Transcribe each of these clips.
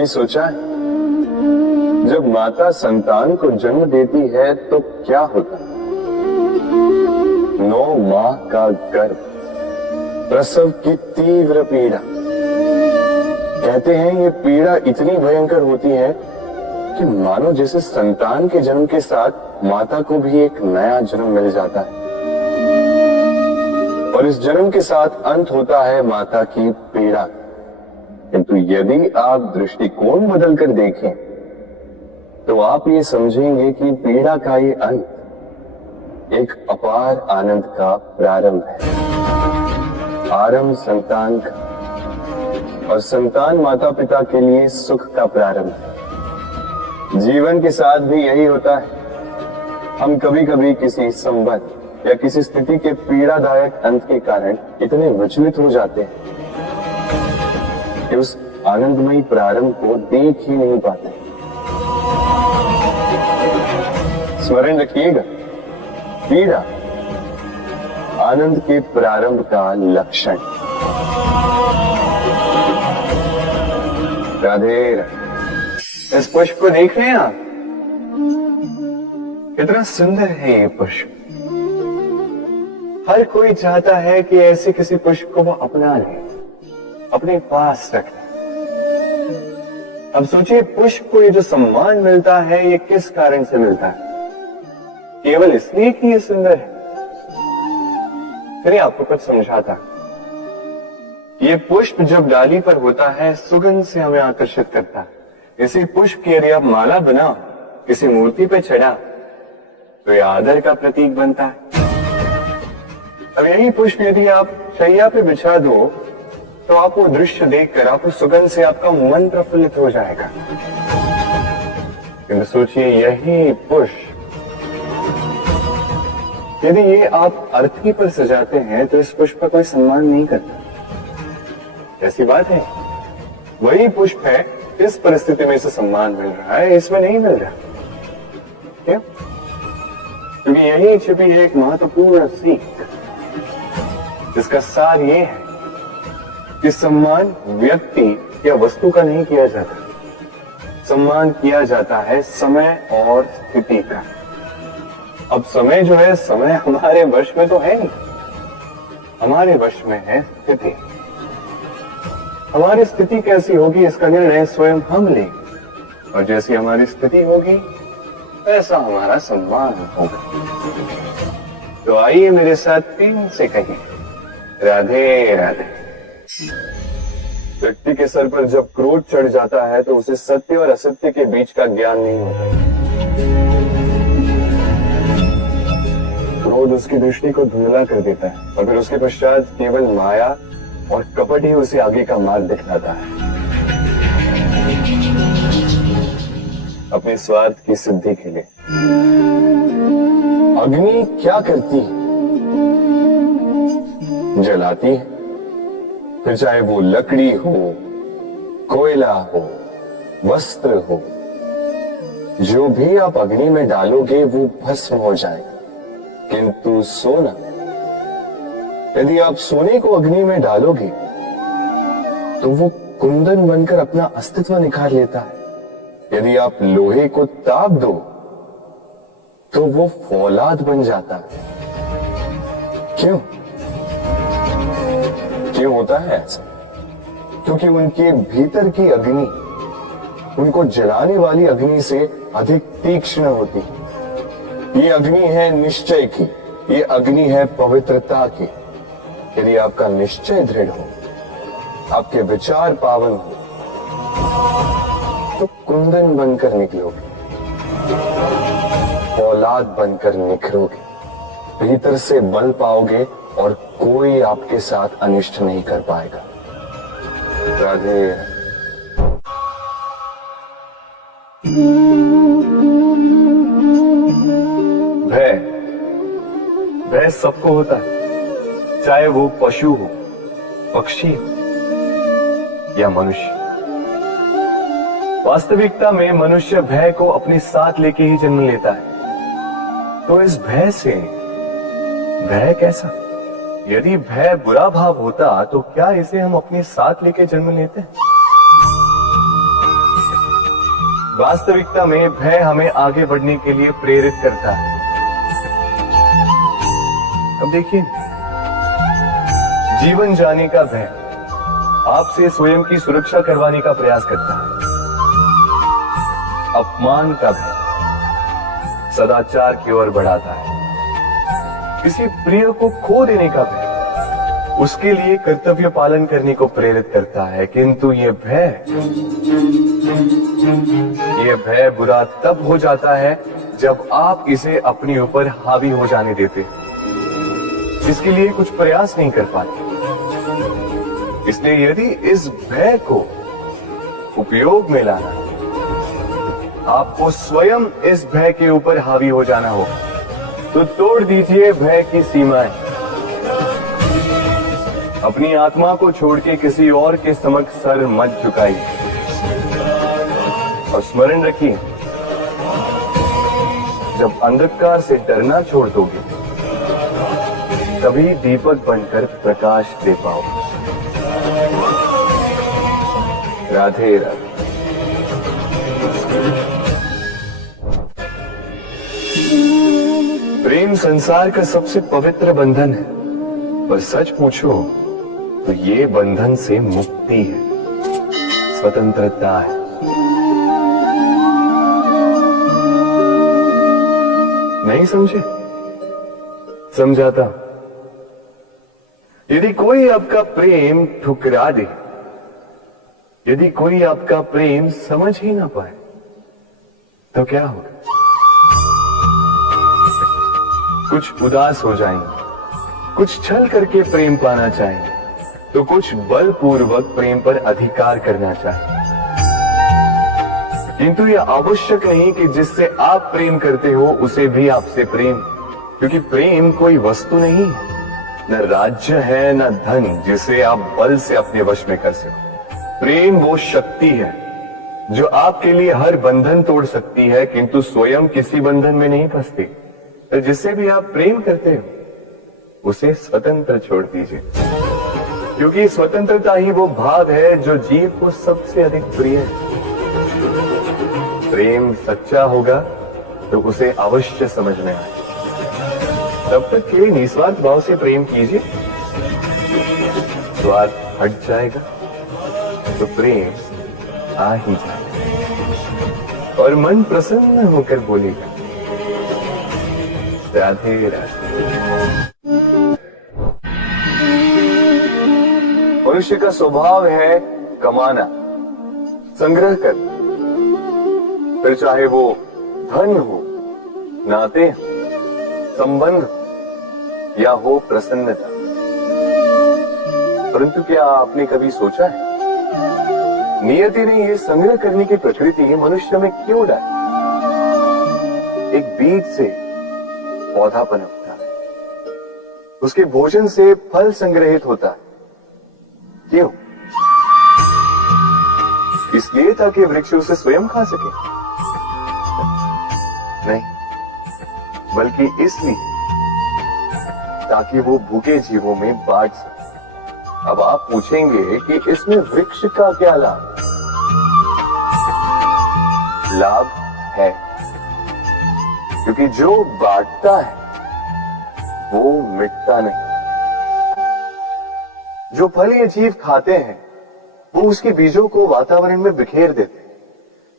कभी सोचा है जब माता संतान को जन्म देती है तो क्या होता है? 9 माह का गर्भ, प्रसव की तीव्र पीड़ा। कहते हैं ये पीड़ा इतनी भयंकर होती है कि मानो जैसे संतान के जन्म के साथ माता को भी एक नया जन्म मिल जाता है और इस जन्म के साथ अंत होता है माता की पीड़ा। किंतु यदि आप दृष्टिकोण बदलकर देखें तो आप ये समझेंगे कि पीड़ा का ये अंत एक अपार आनंद का प्रारंभ है। आरंभ संतान का और संतान माता पिता के लिए सुख का प्रारंभ है। जीवन के साथ भी यही होता है। हम कभी कभी किसी संबंध या किसी स्थिति के पीड़ादायक अंत के कारण इतने विचलित हो जाते हैं कि उस आनंदमयी प्रारंभ को देख ही नहीं पाते। स्मरण रखिएगा, पीड़ा आनंद के प्रारंभ का लक्षण। राधे राधे। इस पुष्प को देख रहे हैं आप? कितना सुंदर है ये पुष्प। हर कोई चाहता है कि ऐसे किसी पुष्प को वो अपना ले, अपने पास रख ले। अब सोचिए, पुष्प को ये जो सम्मान मिलता है ये किस कारण से मिलता है? केवल इसलिए कि ये सुंदर है? चलिए आपको कुछ समझाता। ये पुष्प जब डाली पर होता है सुगंध से हमें आकर्षित करता है। इसी पुष्प की यदि आप माला बनाओ, किसी मूर्ति पे चढ़ा तो ये आदर का प्रतीक बनता है। अब यही पुष्प यदि आप शैया पे बिछा दो तो आप वो दृश्य देखकर, आप उस सुगंध से आपका मन प्रफुल्लित हो जाएगा। किंतु सोचिए, यही पुष्प यदि ये आप अर्थी पर सजाते हैं तो इस पुष्प का कोई सम्मान नहीं करता। ऐसी बात है, वही पुष्प है, इस परिस्थिति में इसे सम्मान मिल रहा है, इसमें नहीं मिल रहा। क्यों? क्योंकि यही छिपी है एक महत्वपूर्ण सीख, जिसका सार ये है कि सम्मान व्यक्ति या वस्तु का नहीं किया जाता, सम्मान किया जाता है समय और स्थिति का। अब समय जो है, समय हमारे वश में तो है नहीं, हमारे वश में है स्थिति। हमारी स्थिति कैसी होगी इसका निर्णय स्वयं हम लेंगे, और जैसी हमारी स्थिति होगी वैसा हमारा सम्मान होगा। तो आइए मेरे साथ प्रेम से कहिए, राधे राधे। व्यक्ति के सर पर जब क्रोध चढ़ जाता है तो उसे सत्य और असत्य के बीच का ज्ञान नहीं होता। क्रोध उसकी दृष्टि को धुंधला कर देता है और फिर उसके पश्चात केवल माया और कपट ही उसे आगे का मार्ग दिखलाता है, अपने स्वार्थ की सिद्धि के लिए। अग्नि क्या करती है? जलाती है, फिर चाहे वो लकड़ी हो, कोयला हो, वस्त्र हो, जो भी आप अग्नि में डालोगे वो भस्म हो जाएगा। किंतु सोना, यदि आप सोने को अग्नि में डालोगे तो वो कुंदन बनकर अपना अस्तित्व निखार लेता है। यदि आप लोहे को ताप दो तो वो फौलाद बन जाता है। क्यों? क्यों होता है ऐसा? क्योंकि उनके भीतर की अग्नि उनको जलाने वाली अग्नि से अधिक तीक्ष्ण होती है। ये अग्नि है निश्चय की, ये अग्नि है पवित्रता की। यदि आपका निश्चय दृढ़ हो, आपके विचार पावन हो, तो कुंदन बनकर निकलोगे, औलाद बनकर निखरोगे, भीतर से बल पाओगे और कोई आपके साथ अनिष्ट नहीं कर पाएगा। राधे। भय, भय सबको होता है, चाहे वो पशु हो, पक्षी हो या मनुष्य। वास्तविकता में मनुष्य भय को अपने साथ लेके ही जन्म लेता है। तो इस भय से, भय कैसा? यदि भय बुरा भाव होता तो क्या इसे हम अपने साथ लेके जन्म लेते हैं? वास्तविकता में भय हमें आगे बढ़ने के लिए प्रेरित करता है। अब देखिए, जीवन जाने का भय आपसे स्वयं की सुरक्षा करवाने का प्रयास करता है। अपमान का भय सदाचार की ओर बढ़ाता है। किसी प्रिय को खो देने का भय उसके लिए कर्तव्य पालन करने को प्रेरित करता है। किंतु ये भय बुरा तब हो जाता है जब आप इसे अपने ऊपर हावी हो जाने देते, इसके लिए कुछ प्रयास नहीं कर पाते। इसलिए यदि इस भय को उपयोग में लाना, आपको स्वयं इस भय के ऊपर हावी हो जाना होगा। तो तोड़ दीजिए भय की सीमाएं। अपनी आत्मा को छोड़ के किसी और के समक्ष सर मत झुकाइए और स्मरण रखिए, जब अंधकार से डरना छोड़ दोगे तभी दीपक बनकर प्रकाश दे पाओगे। राधे राधे। प्रेम संसार का सबसे पवित्र बंधन है, पर सच पूछो तो ये बंधन से मुक्ति है, स्वतंत्रता है। नहीं समझे? समझाता। यदि कोई आपका प्रेम ठुकरा दे, यदि कोई आपका प्रेम समझ ही ना पाए, तो क्या होगा? कुछ उदास हो जाएंगे, कुछ छल करके प्रेम पाना चाहेंगे, तो कुछ बलपूर्वक प्रेम पर अधिकार करना चाहेंगे। किंतु यह आवश्यक नहीं कि जिससे आप प्रेम करते हो उसे भी आपसे प्रेम, क्योंकि प्रेम कोई वस्तु नहीं है, न राज्य है न धन जिसे आप बल से अपने वश में कर सको। प्रेम वो शक्ति है जो आपके लिए हर बंधन तोड़ सकती है, किंतु स्वयं किसी बंधन में नहीं फंसती। तो जिससे भी आप प्रेम करते हो उसे स्वतंत्र छोड़ दीजिए, क्योंकि स्वतंत्रता ही वो भाव है जो जीव को सबसे अधिक प्रिय है। प्रेम सच्चा होगा तो उसे अवश्य समझ में आए। तब तक के लिए निस्वार्थ भाव से प्रेम कीजिए, स्वार्थ हट जाएगा तो प्रेम आ ही जाएगा और मन प्रसन्न होकर बोलेगा, राधे राधे। मनुष्य का स्वभाव है कमाना, संग्रह कर, फिर चाहे वो धन हो, नाते हो, संबंध हो या हो प्रसन्नता। परंतु क्या आपने कभी सोचा है, नियति ने ये संग्रह करने की प्रकृति मनुष्य में क्यों डाली? एक बीज से पौधा पनपता है, उसके भोजन से फल संग्रहित होता है। क्यों? इसलिए ताकि वृक्ष उसे स्वयं खा सके? नहीं, बल्कि इसलिए ताकि वो भूखे जीवों में बांट सके। अब आप पूछेंगे कि इसमें वृक्ष का क्या लाभ? लाभ है, क्योंकि जो बांटता है वो मिटता नहीं। जो फल ये जीव खाते हैं वो उसके बीजों को वातावरण में बिखेर देते हैं,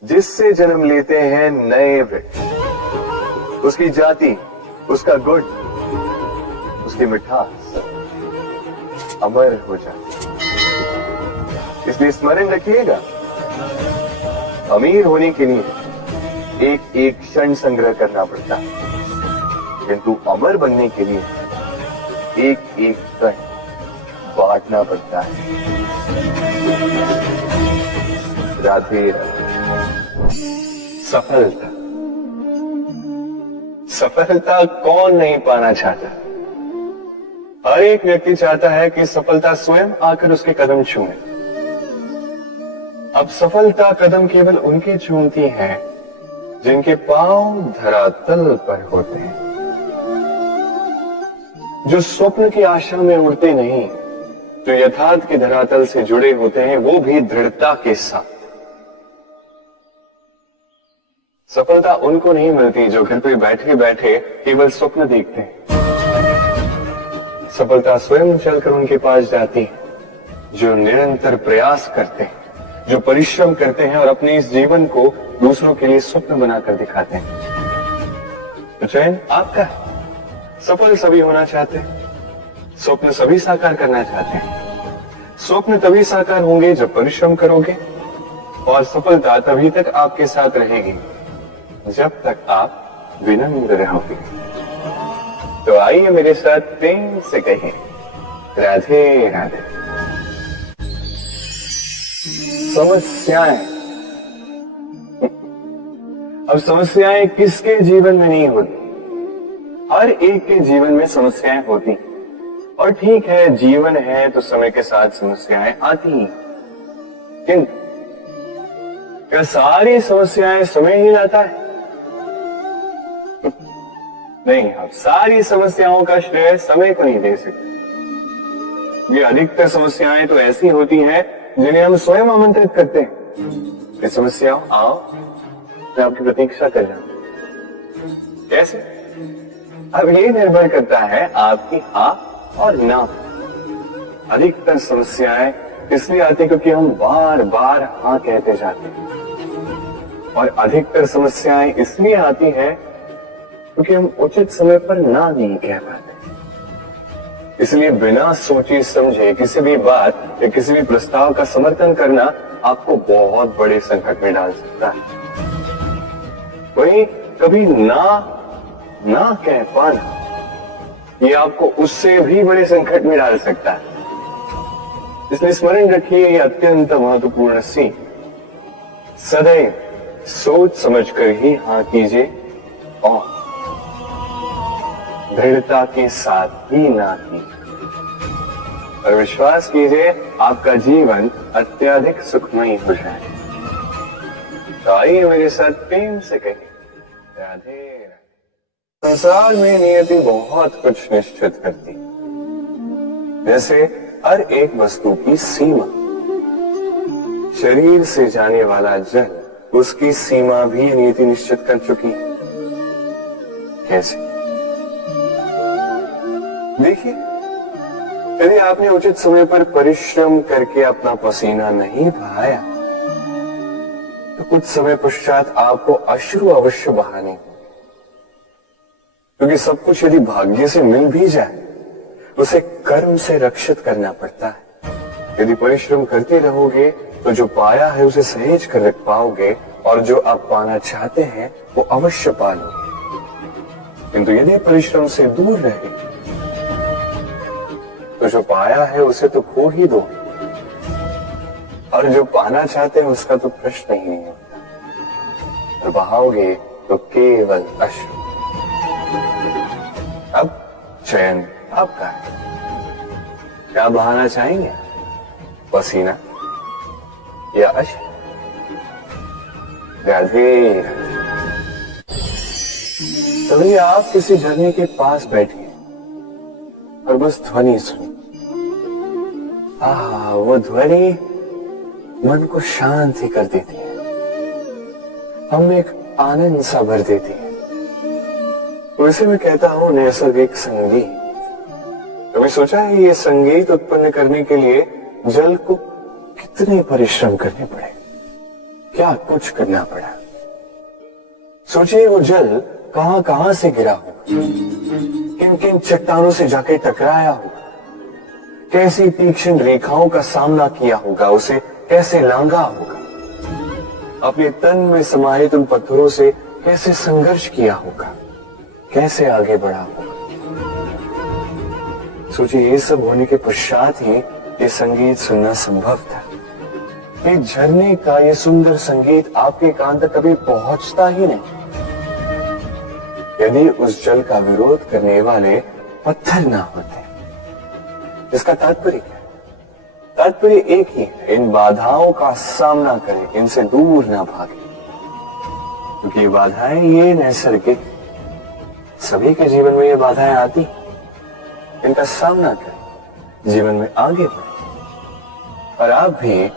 जिससे जन्म लेते हैं नए वृक्ष। उसकी जाति, उसका गुण, उसकी मिठास अमर हो जाती। इसलिए स्मरण रखिएगा, अमीर होने के लिए एक एक क्षण संग्रह करना पड़ता है, किंतु अमर बनने के लिए एक एक कण बांटना पड़ता है। राधे राधे। सफलता, सफलता कौन नहीं पाना चाहता? हर एक व्यक्ति चाहता है कि सफलता स्वयं आकर उसके कदम छूए। अब सफलता कदम केवल उनके चूमती है जिनके पांव धरातल पर होते हैं, जो स्वप्न की आशा में उड़ते नहीं, जो यथार्थ के धरातल से जुड़े होते हैं, वो भी दृढ़ता के साथ। सफलता उनको नहीं मिलती जो घर पे बैठे बैठे केवल स्वप्न देखते हैं। सफलता स्वयं चलकर उनके पास जाती है, जो निरंतर प्रयास करते हैं, जो परिश्रम करते हैं और अपने इस जीवन को दूसरों के लिए स्वप्न बनाकर दिखाते हैं। तो चयन आपका है। सफल सभी होना चाहते हैं, स्वप्न सभी साकार करना चाहते हैं। स्वप्न तभी साकार होंगे जब परिश्रम करोगे, और सफलता तभी तक आपके साथ रहेगी जब तक आप विनम्र रहोगे। तो आइए मेरे साथ प्रेम से कहिए, राधे राधे। समस्याएं। अब समस्याएं किसके जीवन में नहीं होती? हर एक के जीवन में समस्याएं होती, और ठीक है, जीवन है तो समय के साथ समस्याएं आती ही। किंतु क्या सारी समस्याएं समय ही लाता है? नहीं, आप सारी समस्याओं का श्रेय समय को नहीं दे सकते। ये अधिकतर समस्याएं तो ऐसी होती हैं जिन्हें हम स्वयं आमंत्रित करते हैं। ये समस्याओं आओ, मैं आपकी प्रतीक्षा कर रहा हूं। कैसे? अब ये निर्भर करता है आपकी हाँ और ना। अधिकतर समस्याएं इसलिए आती क्योंकि हम बार बार हाँ कहते जाते हैं, और अधिकतर समस्याएं इसलिए आती हैं क्योंकि हम उचित समय पर ना नहीं कह पाते। इसलिए बिना सोचे समझे किसी भी बात या किसी भी प्रस्ताव का समर्थन करना आपको बहुत बड़े संकट में डाल सकता है। वहीं कभी ना कह पाना, ये आपको उससे भी बड़े संकट में डाल सकता है। इसलिए स्मरण रखिए, ये अत्यंत महत्वपूर्ण सीख। सदैव सोच समझकर ही हाँ कीजिए और दृढ़ता के साथ ही ना कीजिए, और विश्वास कीजिए आपका जीवन अत्यधिक सुखमय हो जाए। तो आइए मेरे साथ प्रेम से कहिए, राधे राधे। संसार में नियति बहुत कुछ निश्चित करती, जैसे हर एक वस्तु की सीमा। शरीर से जाने वाला जल, उसकी सीमा भी नियति निश्चित कर चुकी है। कैसे? देखिए, यदि आपने उचित समय पर परिश्रम करके अपना पसीना नहीं बहाया, तो कुछ समय पश्चात आपको अश्रु अवश्य बहाने होंगे। क्योंकि सब कुछ यदि भाग्य से मिल भी जाए, उसे कर्म से रक्षित करना पड़ता है। यदि परिश्रम करते रहोगे तो जो पाया है उसे सहेज कर रख पाओगे, और जो आप पाना चाहते हैं वो अवश्य पा लोगे। किंतु यदि परिश्रम से दूर रहे तो जो पाया है उसे तो खो ही दो, और जो पाना चाहते हैं उसका तो प्रश्न ही नहीं होता, और बहाओगे तो केवल अश्रु। अब चयन आपका है। क्या बहाना चाहेंगे? पसीना या अश्रु? राधे। तभी आप किसी झरने के पास बैठिए और बस ध्वनि सुनिए। वो ध्वनि मन को शांति कर देती है, हम एक आनंद सा भर देती है। वैसे मैं कहता हूं नैसर्गिक संगीत। कभी सोचा है ये संगीत उत्पन्न करने के लिए जल को कितने परिश्रम करने पड़े, क्या कुछ करना पड़ा? सोचिए वो जल कहां कहां से गिरा होगा, किन किन चट्टानों से जाके टकराया होगा, कैसी तीक्ष्ण रेखाओं का सामना किया होगा, उसे कैसे लांगा होगा, अपने तन में समाहित उन पत्थरों से कैसे संघर्ष किया होगा, कैसे आगे बढ़ा होगा। सोचिए ये सब होने के पश्चात ही ये संगीत सुनना संभव था। एक झरने का ये सुंदर संगीत आपके कान तक कभी पहुंचता ही नहीं यदि उस जल का विरोध करने वाले पत्थर ना होते। इसका तात्पर्य क्या है? तात्पर्य एक ही है, इन बाधाओं का सामना करें, इनसे दूर ना भागे, क्योंकि ये बाधाएं ये नैसर्गिक, सभी के जीवन में ये बाधाएं आती, इनका सामना करें, जीवन में आगे बढ़े। और आप भी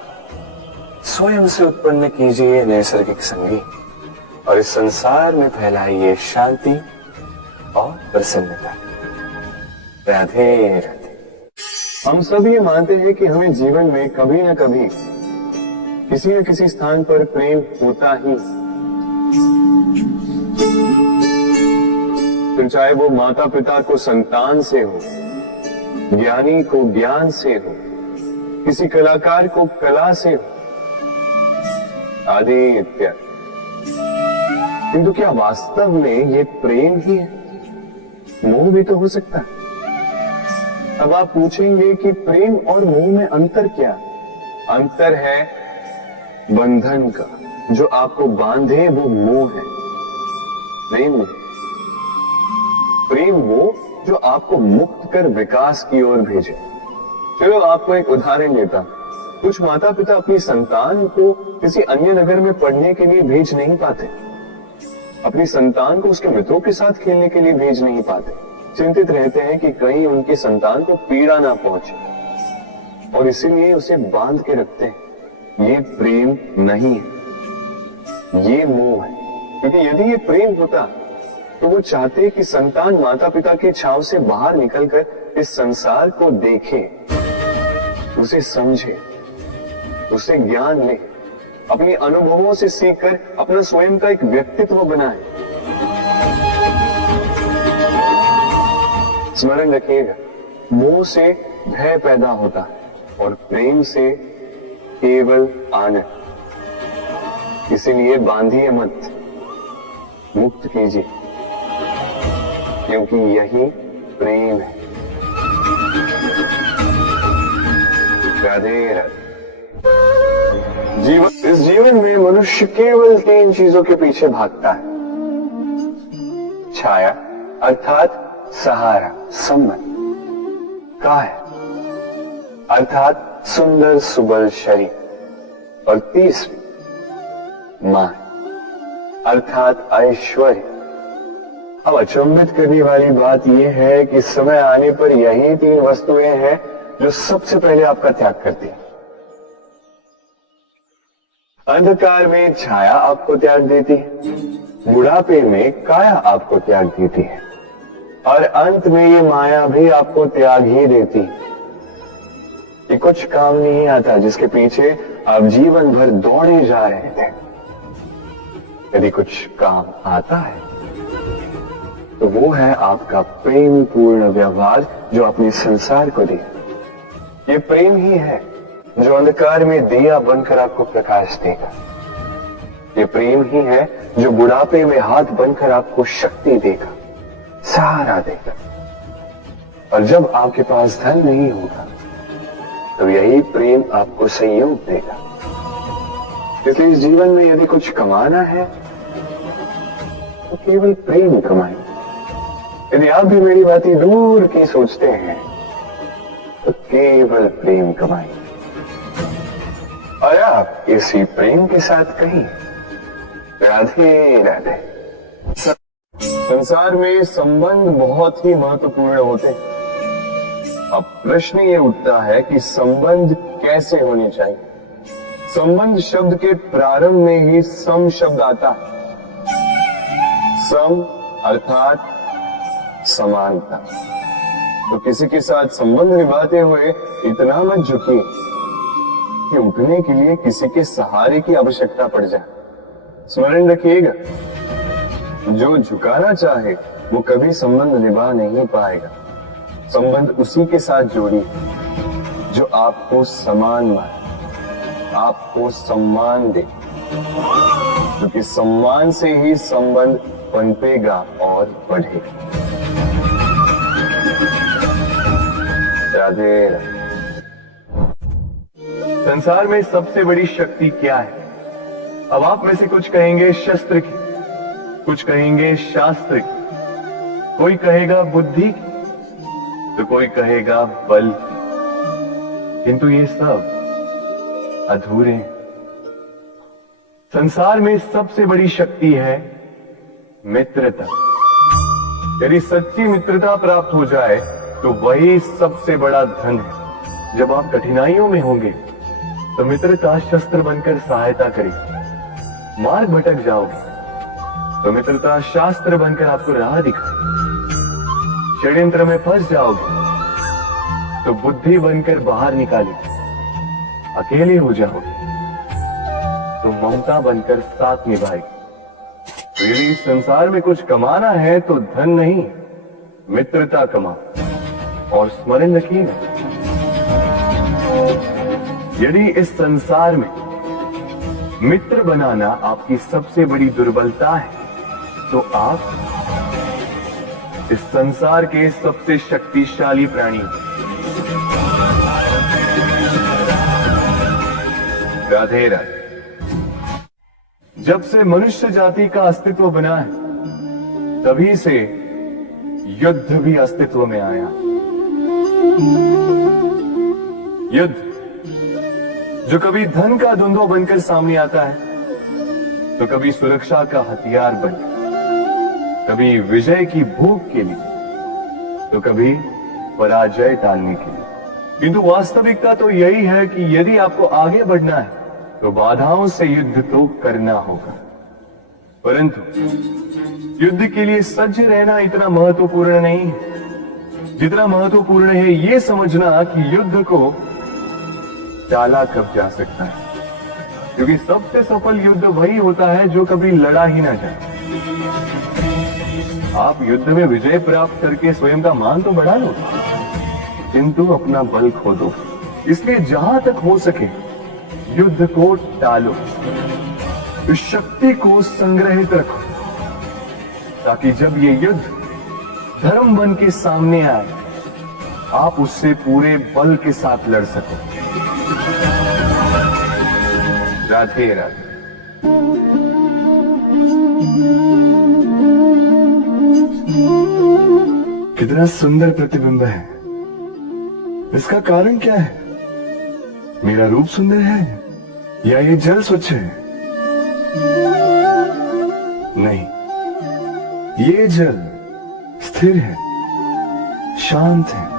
स्वयं से उत्पन्न कीजिए नैसर्गिक संगीत, और इस संसार में फैलाइए शांति और प्रसन्नता। राधे राधे। हम सब ये मानते हैं कि हमें जीवन में कभी ना कभी किसी न किसी स्थान पर प्रेम होता ही, फिर चाहे वो माता पिता को संतान से हो, ज्ञानी को ज्ञान से हो, किसी कलाकार को कला से हो, आदि इत्यादि। किंतु क्या वास्तव में ये प्रेम ही है? मोह भी तो हो सकता है। अब आप पूछेंगे कि प्रेम और मोह में अंतर क्या? अंतर है बंधन का। जो आपको बांधे वो मोह है, प्रेम नहीं। प्रेम वो जो आपको मुक्त कर विकास की ओर भेजे। चलो आपको एक उदाहरण देता हूं। कुछ माता पिता अपनी संतान को किसी अन्य नगर में पढ़ने के लिए भेज नहीं पाते, अपनी संतान को उसके मित्रों के साथ खेलने के लिए भेज नहीं पाते। चिंतित रहते हैं कि कहीं उनकी संतान को पीड़ा ना पहुंचे और इसीलिए उसे बांध के रखते हैं। ये प्रेम नहीं है, ये मोह है। क्योंकि यदि ये प्रेम होता तो वो चाहते कि संतान माता पिता की छांव से बाहर निकलकर इस संसार को देखे, उसे समझे, उसे ज्ञान ले, अपने अनुभवों से सीखकर अपना स्वयं का एक व्यक्तित्व बनाए। स्मरण रखिएगा, मोह से भय पैदा होता है और प्रेम से केवल आनंद। इसीलिए बांधिए मत, मुक्त कीजिए, क्योंकि यही प्रेम है। राधे राधे। इस जीवन में मनुष्य केवल 3 चीजों के पीछे भागता है। छाया अर्थात सहारा, संबंध, काया अर्थात सुंदर सुबल शरीर, और तीसरी मान अर्थात ऐश्वर्य। अब अचंभित करने वाली बात यह है कि समय आने पर यही 3 वस्तुएं हैं जो सबसे पहले आपका त्याग करती है। अंधकार में छाया आपको त्याग देती है, बुढ़ापे में काया आपको त्याग देती है, और अंत में ये माया भी आपको त्याग ही देती है। ये कुछ काम नहीं आता जिसके पीछे आप जीवन भर दौड़े जा रहे थे। यदि कुछ काम आता है तो वो है आपका प्रेम पूर्ण व्यवहार जो अपने संसार को दिया। ये प्रेम ही है जो अंधकार में दिया बनकर आपको प्रकाश देगा। ये प्रेम ही है जो बुढ़ापे में हाथ बनकर आपको शक्ति देगा, सहारा देगा। और जब आपके पास धन नहीं होगा तो यही प्रेम आपको संयोग देगा। इसलिए इस जीवन में यदि कुछ कमाना है तो केवल प्रेम कमाएं। यदि आप भी मेरी बातें दूर की सोचते हैं तो केवल प्रेम कमाएं, और आप इसी प्रेम के साथ कहीं राधे राधे। संसार में संबंध बहुत ही महत्वपूर्ण होते हैं। अब प्रश्न ये उठता है कि संबंध कैसे होने चाहिए। संबंध शब्द के प्रारंभ में ही सम शब्द आता है। सम अर्थात समानता। तो किसी के साथ संबंध निभाते हुए इतना मत झुकिए कि उठने के लिए किसी के सहारे की आवश्यकता पड़ जाए। स्मरण रखिएगा, जो झुकाना चाहे वो कभी संबंध निभा नहीं पाएगा। संबंध उसी के साथ जोड़िए जो आपको समान माने, आपको सम्मान दे, क्योंकि सम्मान से ही संबंध पनपेगा और बढ़ेगा। राधे राधे। संसार में सबसे बड़ी शक्ति क्या है? अब आप में से कुछ कहेंगे शस्त्र की, कुछ कहेंगे शास्त्र की, कोई कहेगा बुद्धि की, तो कोई कहेगा बल की। किंतु ये सब अधूरे हैं। संसार में सबसे बड़ी शक्ति है मित्रता। यदि सच्ची मित्रता प्राप्त हो जाए तो वही सबसे बड़ा धन है। जब आप कठिनाइयों में होंगे तो मित्रता शस्त्र बनकर सहायता करेगी। मार्ग भटक जाओगे तो मित्रता शास्त्र बनकर आपको राह दिखाए। षड्यंत्र में फंस जाओगे तो बुद्धि बनकर बाहर निकालेगी। अकेले हो जाओगे तो ममता बनकर साथ निभाएगी। तो यदि इस संसार में कुछ कमाना है तो धन नहीं, मित्रता कमाओ। और स्मरण रखिए, यदि इस संसार में मित्र बनाना आपकी सबसे बड़ी दुर्बलता है तो आप इस संसार के सबसे शक्तिशाली प्राणी हैं। राधे राधे। जब से मनुष्य जाति का अस्तित्व बना है तभी से युद्ध भी अस्तित्व में आया। युद्ध जो कभी धन का द्वंद्व बनकर सामने आता है तो कभी सुरक्षा का हथियार बनकर, कभी विजय की भूख के लिए तो कभी पराजय टालने के लिए। किंतु वास्तविकता तो यही है कि यदि आपको आगे बढ़ना है तो बाधाओं से युद्ध तो करना होगा। परंतु युद्ध के लिए सज्ज रहना इतना महत्वपूर्ण नहीं है जितना महत्वपूर्ण है यह समझना कि युद्ध को टाला कब जा सकता है। क्योंकि सबसे सफल युद्ध वही होता है जो कभी लड़ा ही ना जाए। आप युद्ध में विजय प्राप्त करके स्वयं का मान तो बढ़ा लो, किंतु अपना बल खो दो। इसलिए जहां तक हो सके युद्ध को टालो, इस शक्ति को संग्रहित रखो, ताकि जब ये युद्ध धर्म बन के सामने आए आप उससे पूरे बल के साथ लड़ सको। राधे राधे। कितना सुंदर प्रतिबिंब है। इसका कारण क्या है? मेरा रूप सुंदर है या ये जल स्वच्छ है? नहीं, ये जल स्थिर है, शांत है।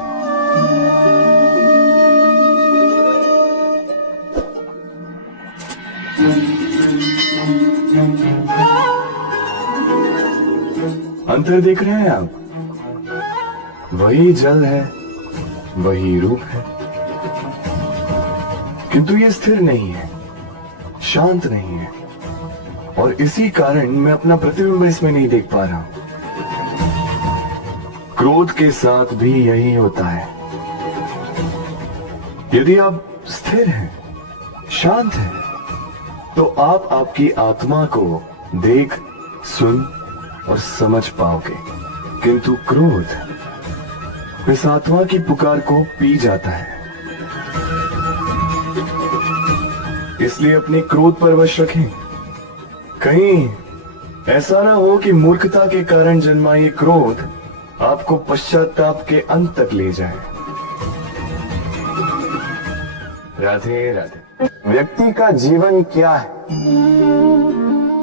अंतर देख रहे हैं आप? वही जल है, वही रूप है, किंतु ये स्थिर नहीं है, शांत नहीं है। और इसी कारण मैं अपना प्रतिबिंब इसमें नहीं देख पा रहा हूं। क्रोध के साथ भी यही होता है। यदि आप स्थिर हैं, शांत हैं, तो आप आपकी आत्मा को देख, सुन और समझ पाओगे। किंतु क्रोध इस आत्मा की पुकार को पी जाता है। इसलिए अपने क्रोध पर वश रखें। कहीं ऐसा ना हो कि मूर्खता के कारण जन्मा ये क्रोध आपको पश्चाताप के अंत तक ले जाए। राधे राधे। व्यक्ति का जीवन क्या है?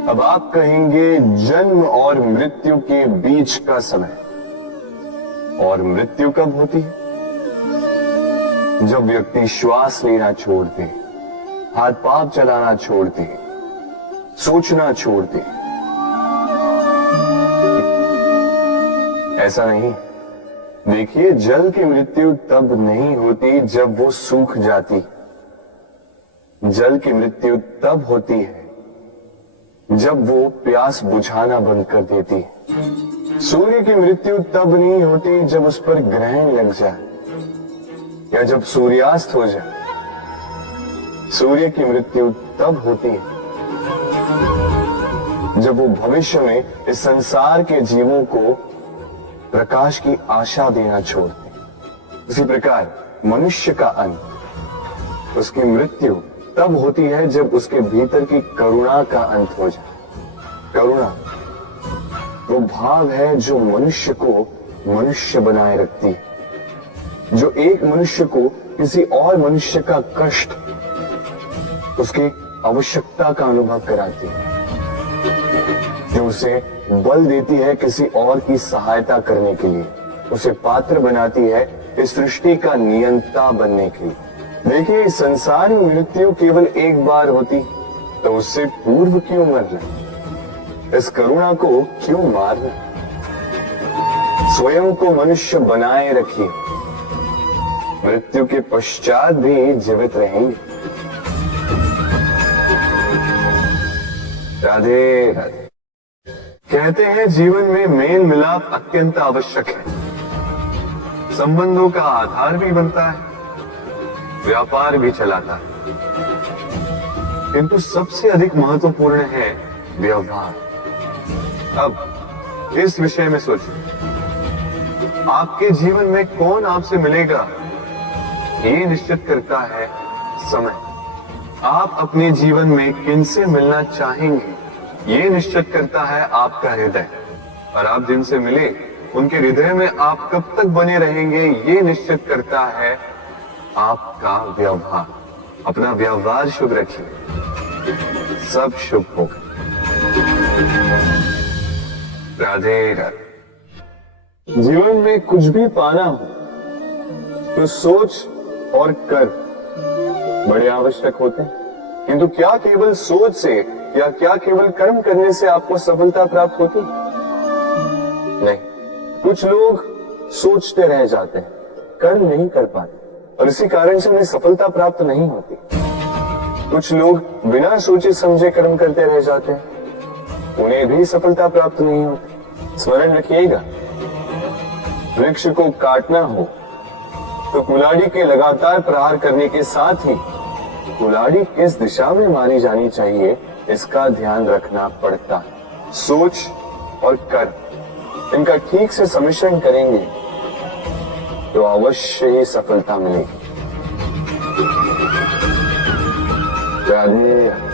अब आप कहेंगे जन्म और मृत्यु के बीच का समय। और मृत्यु कब होती है? जब व्यक्ति श्वास लेना छोड़ दे, हाथ पांव चलाना छोड़ दे, सोचना छोड़ दे। ऐसा नहीं। देखिए, जल की मृत्यु तब नहीं होती जब वो सूख जाती। जल की मृत्यु तब होती है जब वो प्यास बुझाना बंद कर देती है। सूर्य की मृत्यु तब नहीं होती जब उस पर ग्रहण लग जाए या जब सूर्यास्त हो जाए। सूर्य की मृत्यु तब होती है जब वो भविष्य में इस संसार के जीवों को प्रकाश की आशा देना छोड़ते। इसी प्रकार मनुष्य का अंत, उसकी मृत्यु तब होती है जब उसके भीतर की करुणा का अंत हो जाए। करुणा वो भाव है जो मनुष्य को मनुष्य बनाए रखती है, जो एक मनुष्य को किसी और मनुष्य का कष्ट, उसकी आवश्यकता का अनुभव कराती है, जो उसे बल देती है किसी और की सहायता करने के लिए, उसे पात्र बनाती है इस सृष्टि का नियंता बनने के लिए। देखिए, इस संसार में मृत्यु केवल एक बार होती तो उससे पूर्व क्यों मरना? इस करुणा को क्यों मारना? स्वयं को मनुष्य बनाए रखिए, मृत्यु के पश्चात भी जीवित रहेंगे। राधे राधे। कहते हैं जीवन में मेल मिलाप अत्यंत आवश्यक है, संबंधों का आधार भी बनता है, व्यापार भी चलाता है, किंतु सबसे अधिक महत्वपूर्ण है व्यवहार। अब इस विषय में सोचिए, आपके जीवन में कौन आपसे मिलेगा ये निश्चित करता है समय। आप अपने जीवन में किनसे मिलना चाहेंगे ये निश्चित करता है आपका हृदय, और आप जिनसे मिले उनके हृदय में आप कब तक बने रहेंगे ये निश्चित करता है आपका व्यवहार। अपना व्यवहार शुभ रखिए, सब शुभ होगा। राधे राधे। जीवन में कुछ भी पाना हो तो सोच और कर्म बड़े आवश्यक होते हैं, किंतु क्या केवल सोच से या क्या केवल कर्म करने से आपको सफलता प्राप्त होती? नहीं, कुछ लोग सोचते रह जाते हैं, कर्म नहीं कर पाते, और इसी कारण से उन्हें सफलता प्राप्त नहीं होती। कुछ लोग बिना सोचे समझे कर्म करते रह जाते हैं, उन्हें भी सफलता प्राप्त नहीं होती। स्मरण रखिएगा, वृक्ष को काटना हो तो कुल्हाड़ी के लगातार प्रहार करने के साथ ही कुल्हाड़ी किस दिशा में मारी जानी चाहिए इसका ध्यान रखना पड़ता है। सोच और कर्म इनका ठीक से सम्मिश्रण करेंगे तो अवश्य ही सफलता मिलेगी। राधे।